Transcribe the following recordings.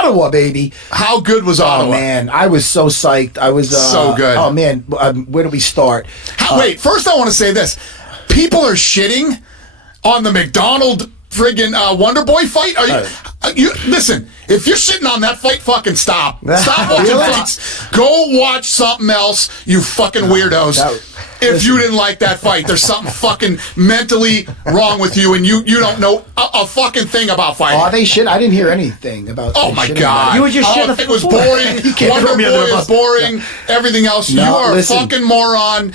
Ottawa, baby. How good was Ottawa? Oh, man. I was so psyched. I was so good. Oh, man. Where do we start? Wait, first I want to say this. People are shitting on the Macdonald friggin' Wonderboy fight. You listen, if you're shitting on that fight, fucking stop. Stop watching fights. Go watch something else, you fucking weirdos. If you didn't like that fight, there's something fucking mentally wrong with you, and you don't know a fucking thing about fighting. Oh, they shit. I didn't hear anything about. Oh my God! You were just shitting. It was boring. Wonderboy is boring. Everything else, you are a fucking moron.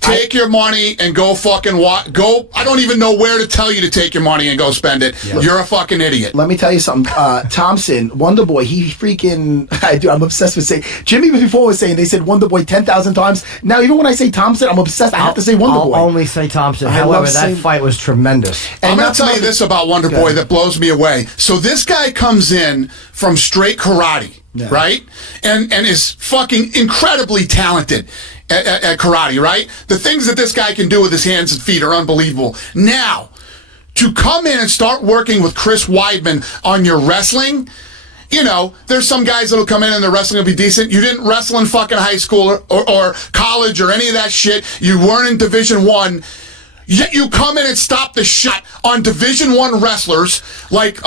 Take your money and go fucking go. I don't even know where to tell you to take your money and go spend it. Yeah. You're a fucking idiot. Let me tell you something. Thompson, Wonderboy, he freaking. I'm obsessed with saying. Jimmy before was saying they said Wonderboy 10,000 times. Now even when I say Thompson, I'm obsessed. I have to say Wonderboy. I'll only say Thompson. However, that fight was tremendous. I'm going to tell you this about Wonderboy that blows me away. So this guy comes in from straight karate, right? And is fucking incredibly talented. At karate, right? The things that this guy can do with his hands and feet are unbelievable. Now, to come in and start working with Chris Weidman on your wrestling, you know, there's some guys that'll come in and their wrestling will be decent. You didn't wrestle in fucking high school or college or any of that shit. You weren't in Division I. Yet you come in and stop the shot on Division I wrestlers like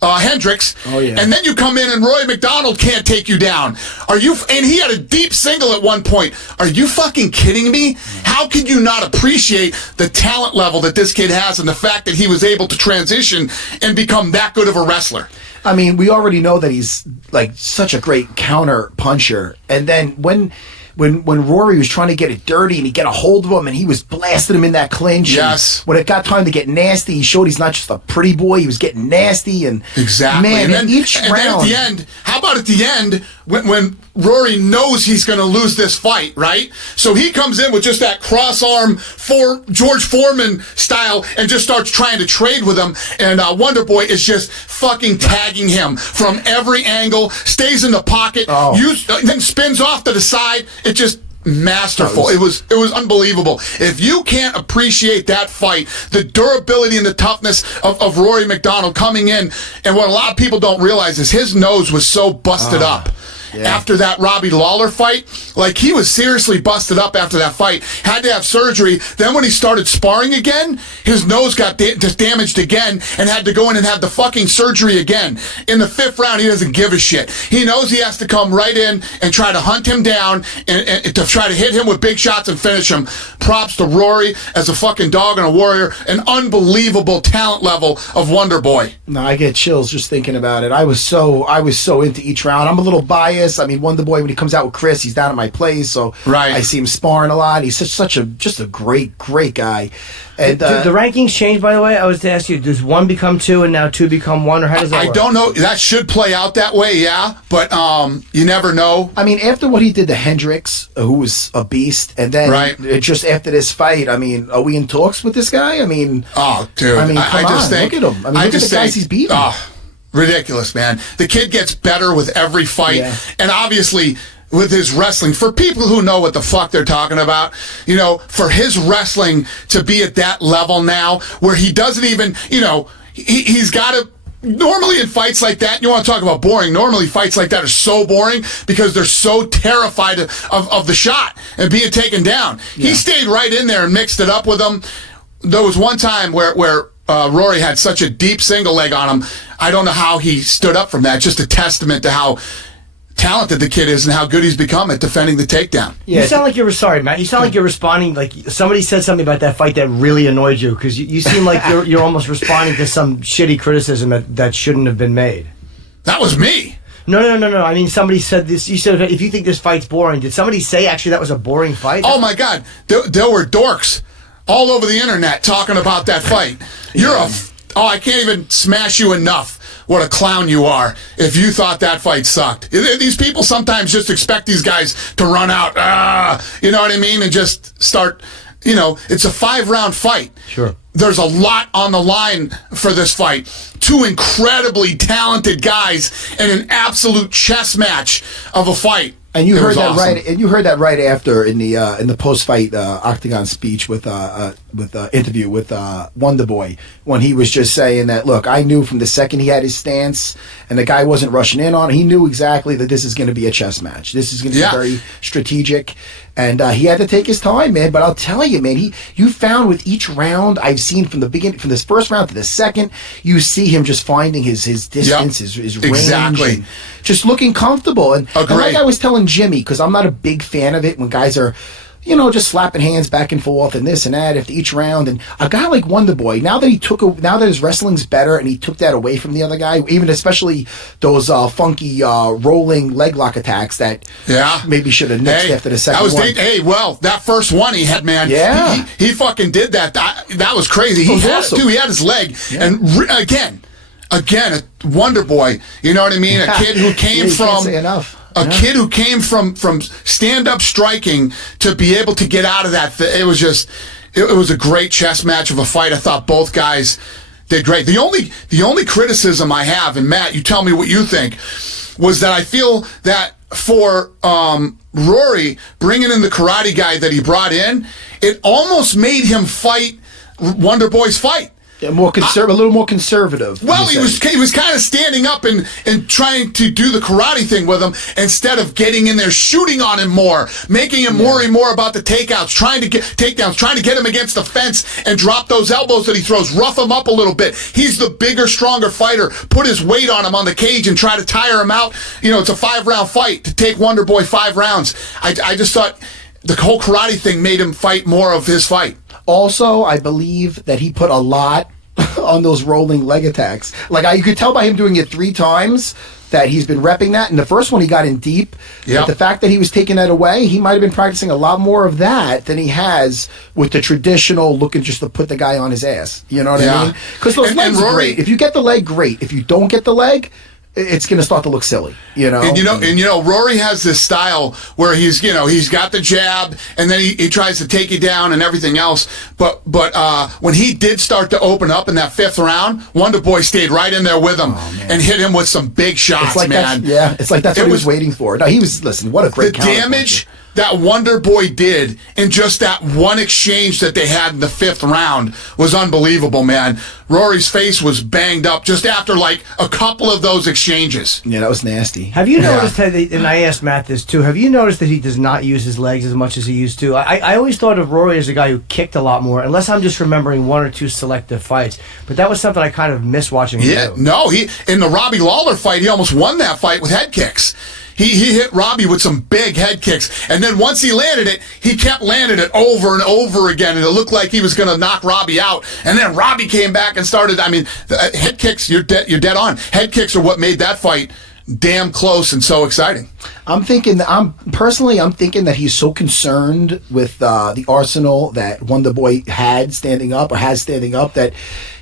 Hendricks, and then you come in and Rory Macdonald can't take you down. And he had a deep single at one point. Are you fucking kidding me? How could you not appreciate the talent level that this kid has and the fact that he was able to transition and become that good of a wrestler? I mean, we already know that he's like such a great counter puncher, and then when Rory was trying to get it dirty and he get a hold of him and he was blasting him in that clinch. Yes. When it got time to get nasty, he showed he's not just a pretty boy. He was getting nasty and exactly. Man, and then, each round. Then at the end, how about at the end when Rory knows he's going to lose this fight, right? So he comes in with just that cross arm for George Foreman style and just starts trying to trade with him. And Wonderboy is just fucking tagging him from every angle, stays in the pocket, then spins off to the side. It just masterful. It was unbelievable. If you can't appreciate that fight, the durability and the toughness of Rory Macdonald coming in, and what a lot of people don't realize is his nose was so busted up. After that Robbie Lawler fight, like he was seriously busted up after that fight, had to have surgery. Then when he started sparring again, his nose got damaged again and had to go in and have the fucking surgery again. In the 5th round, he doesn't give a shit. He knows he has to come right in and try to hunt him down and to try to hit him with big shots and finish him. Props to Rory as a fucking dog and a warrior, an unbelievable talent level of Wonderboy. No, I get chills just thinking about it. I was so into each round. I'm a little biased. I mean, Wonderboy, when he comes out with Chris, he's down at my place, so I see him sparring a lot. He's just a great guy. And did the rankings change, by the way? I was to ask you, does 1 become 2 and now 2 become 1, or how does that work? I don't know. That should play out that way, yeah, but you never know. I mean, after what he did to Hendricks, who was a beast, and then just after this fight, I mean, are we in talks with this guy? I mean, oh, dude, I mean, come on, think, look at him. I mean, look at the guys he's beating. Ridiculous, man. The kid gets better with every fight, and obviously with his wrestling, for people who know what the fuck they're talking about, you know, for his wrestling to be at that level now, where he doesn't even, you know, he's got to. Normally in fights like that, you want to talk about boring, normally fights like that are so boring because they're so terrified of the shot and being taken down. He stayed right in there and mixed it up with them. There was one time where Rory had such a deep single leg on him. I don't know how he stood up from that. Just a testament to how talented the kid is and how good he's become at defending the takedown. You sound like you're sorry, Matt. You sound like you're responding like somebody said something about that fight that really annoyed you, because you seem like you're almost responding to some shitty criticism that shouldn't have been made. That was me. No. I mean, somebody said this. You said, if you think this fight's boring, did somebody say actually that was a boring fight? Oh my God, there were dorks all over the internet talking about that fight. I can't even smash you enough. What a clown you are if you thought that fight sucked. These people sometimes just expect these guys to run out, you know what I mean, and just start, you know, it's a 5-round fight. Sure. There's a lot on the line for this fight. 2 incredibly talented guys and an absolute chess match of a fight. And you heard that awesome. And you heard that right after in the post-fight octagon speech with interview with Wonderboy when he was just saying that, look, I knew from the second he had his stance and the guy wasn't rushing in on it, he knew exactly that this is going to be a chess match. This is going to be very strategic. And he had to take his time, man. But I'll tell you, man, you found with each round I've seen from the beginning, from this first round to the second, you see him just finding his distance, his range, and just looking comfortable. And like I was telling Jimmy, because I'm not a big fan of it when guys are, just slapping hands back and forth and this and that after each round. And a guy like Wonderboy, now that his wrestling's better and he took that away from the other guy, even especially those funky rolling leg lock attacks that maybe should have nixed after the second one. That first one he had, man. Yeah. He fucking did that. That was crazy. He had it too. He had his leg. Yeah. And again, a Wonderboy, you know what I mean? A kid who came from... Can't say enough. A kid who came from stand-up striking to be able to get out of that. It was just, it was a great chess match of a fight. I thought both guys did great. The only criticism I have, and Matt, you tell me what you think, was that I feel that for Rory bringing in the karate guy that he brought in, it almost made him fight Wonderboy's fight. A little more conservative. Well, he was kind of standing up and trying to do the karate thing with him instead of getting in there, shooting on him more, making him more and more about the takeouts, trying to get him against the fence and drop those elbows that he throws, rough him up a little bit. He's the bigger, stronger fighter. Put his weight on him on the cage and try to tire him out. It's a 5-round fight to take Wonderboy 5 rounds. I just thought the whole karate thing made him fight more of his fight. Also, I believe that he put a lot on those rolling leg attacks. Like, you could tell by him doing it 3 times that he's been repping that. And the first one, he got in deep. But the fact that he was taking that away, he might have been practicing a lot more of that than he has with the traditional looking just to put the guy on his ass. You know what I mean? Because those legs are great. If you get the leg, great. If you don't get the leg, it's going to start to look silly, And Rory has this style where he's got the jab and then he tries to take you down and everything else. But when he did start to open up in that 5th round, Wonderboy stayed right in there with him and hit him with some big shots, man. It's like that's what he was waiting for. No, listen, what a great counter. The damage that Wonderboy did in just that one exchange that they had in the 5th round was unbelievable, man. Rory's face was banged up just after like a couple of those exchanges. Yeah, that was nasty. Have you noticed, and I asked Matt this too, have you noticed that he does not use his legs as much as he used to? I always thought of Rory as a guy who kicked a lot more, unless I'm just remembering 1 or 2 selective fights. But that was something I kind of miss watching him do. No, in the Robbie Lawler fight, he almost won that fight with head kicks. He hit Robbie with some big head kicks, and then once he landed it, he kept landing it over and over again, and it looked like he was going to knock Robbie out. And then Robbie came back and started. I mean, head kicks. You're dead on. Head kicks are what made that fight damn close and so exciting. I'm thinking that he's so concerned with the arsenal that Wonderboy has standing up that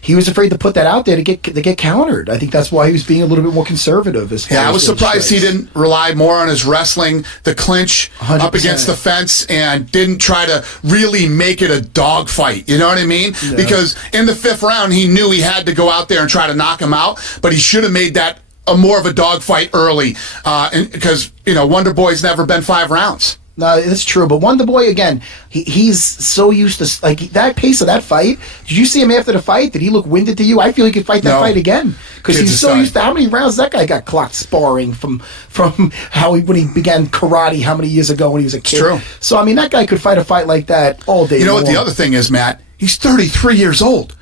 he was afraid to put that out there to get countered. I think that's why he was being a little bit more conservative. I was surprised he didn't rely more on his wrestling, the clinch 100%. Up against the fence, and didn't try to really make it a dog fight. You know what I mean? Yeah. Because in the 5th round, he knew he had to go out there and try to knock him out, but he should have made that more of a dogfight early, because Wonderboy's never been 5 rounds. No, it's true. But Wonderboy, again, he's so used to that pace of that fight. Did you see him after the fight? Did he look winded to you? I feel he could fight that fight again because he's so used to how many rounds that guy got clocked sparring from when he began karate how many years ago when he was a kid. It's true. So I mean, that guy could fight a fight like that all day. You know what the other thing is, Matt? He's 33 years old.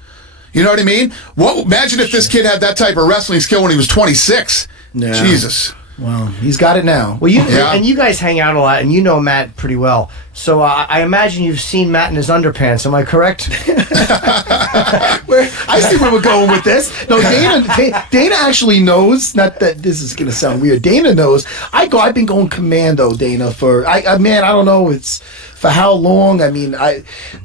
You know what I mean? Imagine if this kid had that type of wrestling skill when he was 26. Yeah. Jesus. Well, he's got it now. Well, and you guys hang out a lot, and you know Matt pretty well. So I imagine you've seen Matt in his underpants. Am I correct? I see where we're going with this. No, Dana actually knows. Not that this is going to sound weird. Dana knows. I've been going commando, Dana, for I don't know. It's for how long? I mean,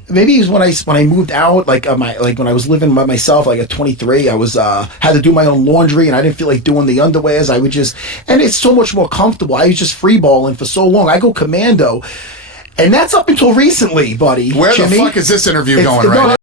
maybe it was when I moved out, like when I was living by myself, like at 23, I was had to do my own laundry, and I didn't feel like doing the underwears. I would just, and it's so much more comfortable. I was just free balling for so long. I go commando, and that's up until recently, buddy. Where Jimmy, the fuck is this interview going right now?